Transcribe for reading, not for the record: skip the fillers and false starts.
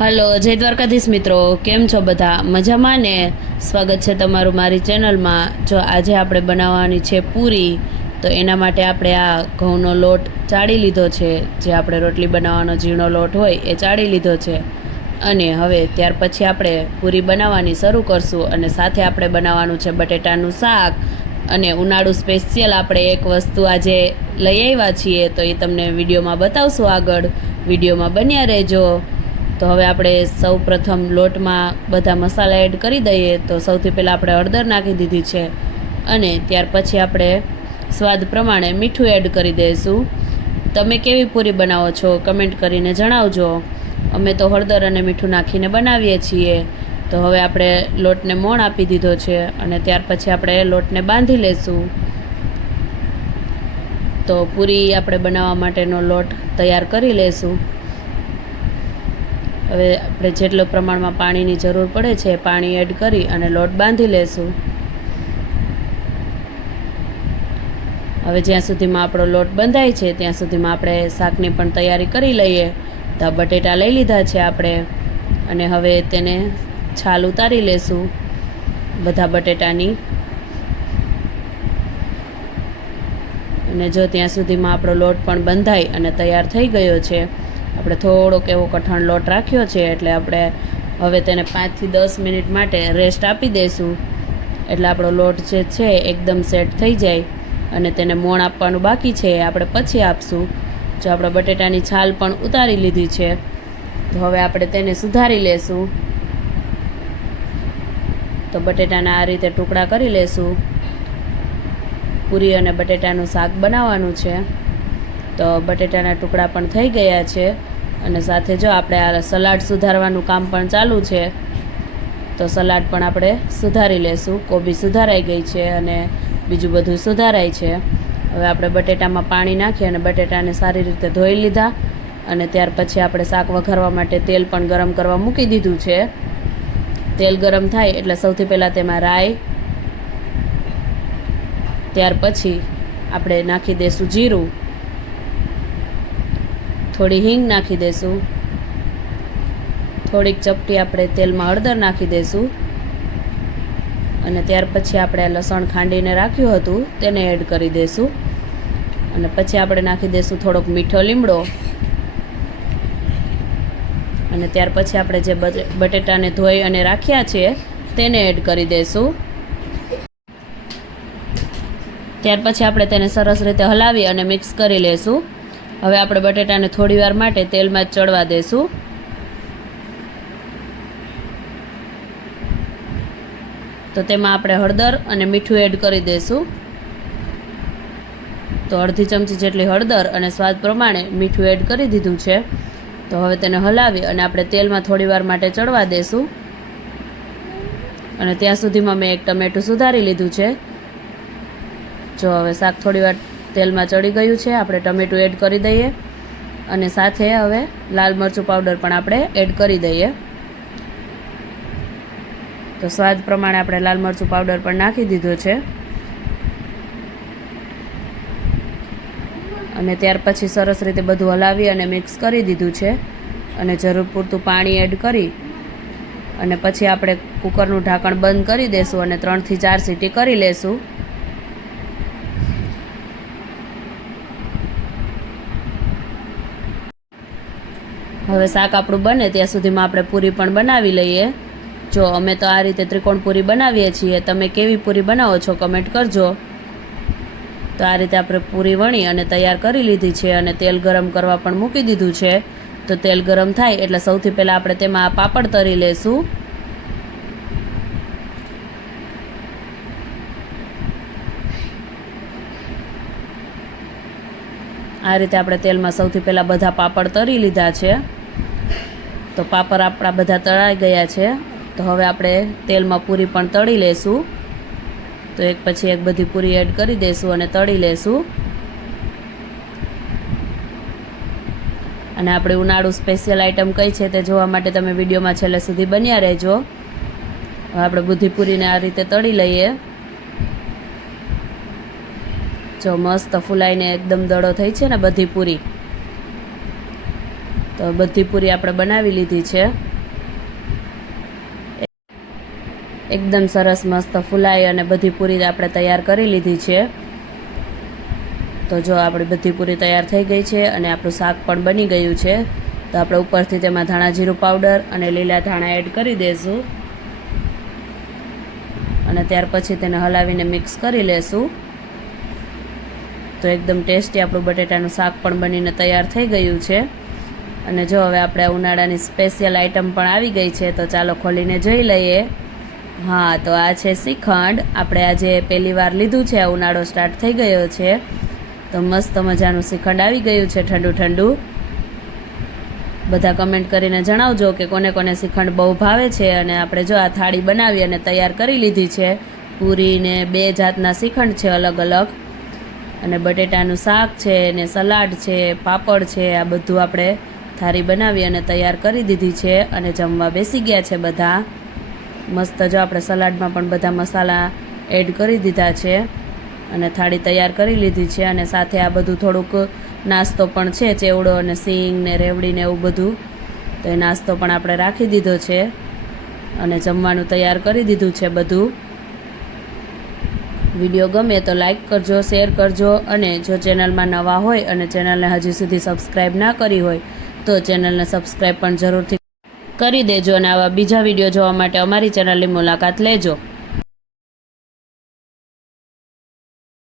Hello, જય દ્વારકાધીશ મિત્રો, કેમ છો બધા? મજામાં ને? સ્વાગત છે તમારું મારી ચેનલમાં. જો આજે આપણે બનાવવાની છે પૂરી, તો એના માટે આપણે આ ઘઉંનો લોટ ચાળી લીધો છે. જે આપણે રોટલી બનાવવાનો ઝીણો લોટ હોય એ ચાળી લીધો છે. અને હવે ત્યાર પછી આપણે પૂરી બનાવવાની શરૂ કરશું. અને સાથે આપણે બનાવવાનું છે બટેટાનું શાક. અને ઉનાળુ સ્પેશિયલ આપણે એક વસ્તુ આજે લઈ આવ્યા છીએ, તો એ તમને વિડીયોમાં બતાવશું. આગળ વિડીયોમાં બન્યા રહેજો. તો હવે આપણે સૌ પ્રથમ લોટમાં બધા મસાલા એડ કરી દઈએ. તો સૌથી પહેલાં આપણે હળદર નાખી દીધી છે, અને ત્યાર પછી આપણે સ્વાદ પ્રમાણે મીઠું એડ કરી દઈશું. તમે કેવી પૂરી બનાવો છો કમેન્ટ કરીને જણાવજો. અમે તો હળદર અને મીઠું નાખીને બનાવીએ છીએ. તો હવે આપણે લોટને મોણ આપી દીધો છે, અને ત્યાર પછી આપણે લોટને બાંધી લેશું. તો પૂરી આપણે બનાવવા માટેનો લોટ તૈયાર કરી લેશું. હવે આપણે જેટલો પ્રમાણમાં પાણીની જરૂર પડે છે પાણી એડ કરી અને લોટ બાંધી લેશું. હવે જ્યાં સુધીમાં આપણો લોટ બંધાય છે ત્યાં સુધીમાં આપણે શાકની પણ તૈયારી કરી લઈએ. તો બટેટા લઈ લીધા છે આપણે, અને હવે તેને છાલ ઉતારી લેશું બધા બટેટાની. અને જો ત્યાં સુધીમાં આપણો લોટ પણ બંધાઈ અને તૈયાર થઈ ગયો છે. આપણે થોડોક એવો કઠણ લોટ રાખ્યો છે, એટલે આપણે હવે તેને 5 થી 10 મિનિટ માટે રેસ્ટ આપી દઈશું. એટલે આપણો લોટ જે છે એકદમ સેટ થઈ જાય. અને તેને મોણ આપવાનું બાકી છે, આપણે પછી આપશું. જો આપણે બટેટાની છાલ પણ ઉતારી લીધી છે, તો હવે આપણે તેને સુધારી લેશું. તો બટેટાના આ રીતે ટુકડા કરી લેશું. પૂરી અને બટેટાનું શાક બનાવવાનું છે. તો બટેટાના ટુકડા પણ થઈ ગયા છે, અને સાથે જો આપણે આ સલાડ સુધારવાનું કામ પણ ચાલુ છે. તો સલાડ પણ આપણે સુધારી લેશું. કોબી સુધારાઈ ગઈ છે, અને બીજું બધું સુધારાય છે. હવે આપણે બટેટામાં પાણી નાખી અને બટેટાને સારી રીતે ધોઈ લીધા. અને ત્યાર પછી આપણે શાક વઘારવા માટે તેલ પણ ગરમ કરવા મૂકી દીધું છે. તેલ ગરમ થાય એટલે સૌથી પહેલાં તેમાં રાઈ, ત્યાર પછી આપણે નાખી દઈશું જીરું, થોડી હિંગ નાખી દઈશું, થોડીક ચપટી આપણે તેલમાં હળદર નાખી દઈશું. અને ત્યાર પછી આપણે લસણ ખાંડીને રાખ્યું હતું તેને એડ કરી દઈશું. અને પછી આપણે નાખી દઈશું થોડોક મીઠો લીમડો. અને ત્યાર પછી આપણે જે બટેટાને ધોઈ અને રાખ્યા છે તેને એડ કરી દઈશું. ત્યાર પછી આપણે તેને સરસ રીતે હલાવી અને મિક્સ કરી લઈશું. હવે આપણે બટેટાને થોડીવાર માટે તેલમાં જ ચડવા દઈશું. તો તેમાં આપણે હળદર અને મીઠું એડ કરી દઈશું. તો અડધી ચમચી જેટલી હળદર અને સ્વાદ પ્રમાણે મીઠું એડ કરી દીધું છે. તો હવે તેને હલાવી અને આપણે તેલમાં થોડીવાર માટે ચડવા દઈશું. અને ત્યાં સુધીમાં મેં એક ટમેટું સુધારી લીધું છે. જો હવે શાક થોડીવાર તેલમાં ચડી ગયું છે, આપણે ટમેટું એડ કરી દઈએ. અને સાથે હવે લાલ મરચું પાવડર પણ આપણે એડ કરી દઈએ. તો સ્વાદ પ્રમાણે આપણે લાલ મરચું પાવડર પણ નાખી દીધો છે. અને ત્યાર પછી સરસ રીતે બધું હલાવી અને મિક્સ કરી દીધું છે. અને જરૂર પૂરતું પાણી એડ કરી અને પછી આપણે કુકરનું ઢાંકણ બંધ કરી દઈશું અને 3 થી 4 સીટી કરી લેશું. હવે શાક આપણું બને ત્યાં સુધીમાં આપણે પૂરી પણ બનાવી લઈએ. જો અમે તો આ રીતે ત્રિકોણ પૂરી બનાવીએ છીએ. તમે કેવી પૂરી બનાવો છો કમેન્ટ કરજો. તો આ રીતે આપણે પૂરી વણી અને તૈયાર કરી લીધી છે, અને તેલ ગરમ કરવા પણ મૂકી દીધું છે. તો તેલ ગરમ થાય એટલે સૌથી પહેલાં આપણે તેમાં પાપડ તળી લઈશું. આ રીતે આપણે તેલમાં સૌથી પહેલાં બધા પાપડ તળી લીધા છે. તો પાપડ આપણા બધા તળાઈ ગયા છે. તો હવે આપણે તેલમાં પૂરી પણ તળી લેશું. તો એક પછી એક બધી પૂરી એડ કરી દઈશું અને તળી લેશું. અને આપણે ઉનાળુ સ્પેશિયલ આઈટમ કઈ છે તે જોવા માટે તમે વિડીયોમાં છેલ્લે સુધી બન્યા રહેજો. હવે આપણે બધી પૂરીને આ રીતે તળી લઈએ. જો મસ્ત ફૂલાઈને એકદમ દડો થઈ છે ને બધી પૂરી. તો તો બધી પૂરી આપણે બનાવી લીધી છે. એકદમ સરસ મસ્ત ફૂલાઈ અને બધી પૂરી આપણે તૈયાર કરી લીધી છે. તો જો આપણી બધી પૂરી તૈયાર થઈ ગઈ છે અને આપણું શાક પણ બની ગયું છે. તો આપણે ઉપરથી તેમાં ધાણા જીરું પાવડર અને લીલા ધાણા એડ કરી દઈશું અને ત્યાર પછી તેને હલાવીને મિક્સ કરી લેશું. તો એકદમ ટેસ્ટી આપણું બટેટાનું શાક પણ બનીને તૈયાર થઈ ગયું છે. અને જો હવે આપણે ઉનાળાની સ્પેશિયલ આઈટમ પણ આવી ગઈ છે. તો ચાલો ખોલીને જોઈ લઈએ. હા, તો આ છે શ્રીખંડ. આપણે આજે પહેલી વાર લીધું છે. આ ઉનાળો સ્ટાર્ટ થઈ ગયો છે તો મસ્ત મજાનું શ્રીખંડ આવી ગયું છે ઠંડુ ઠંડુ. બધા કમેન્ટ કરીને જણાવજો કે કોને કોને શ્રીખંડ બહુ ભાવે છે. અને આપણે જો આ થાળી બનાવી અને તૈયાર કરી લીધી છે. પૂરીને 2 જાતના શ્રીખંડ છે અલગ અલગ, અને બટેટાનું શાક છે ને સલાડ છે, પાપડ છે. આ બધું આપણે થાળી બનાવી અને તૈયાર કરી દીધી છે અને જમવા બેસી ગયા છે બધા. મસ્ત જો આપણે સલાડમાં પણ બધા મસાલા એડ કરી દીધા છે અને થાળી તૈયાર કરી લીધી છે. અને સાથે આ બધું થોડુંક નાસ્તો પણ છે, ચેવડો અને સિંગ ને રેવડી ને એવું બધું. તો એ નાસ્તો પણ આપણે રાખી દીધો છે અને જમવાનું તૈયાર કરી દીધું છે બધું. વિડીયો ગમે તો લાઈક કરજો, શેર કરજો, અને જો ચેનલમાં નવા હોય અને ચેનલને હજી સુધી સબસ્ક્રાઈબ ના કરી હોય તો ચેનલને સબસ્ક્રાઈબ પણ જરૂરથી કરી દેજો. અને આવા બીજા વિડીયો જોવા માટે અમારી ચેનલની મુલાકાત લેજો.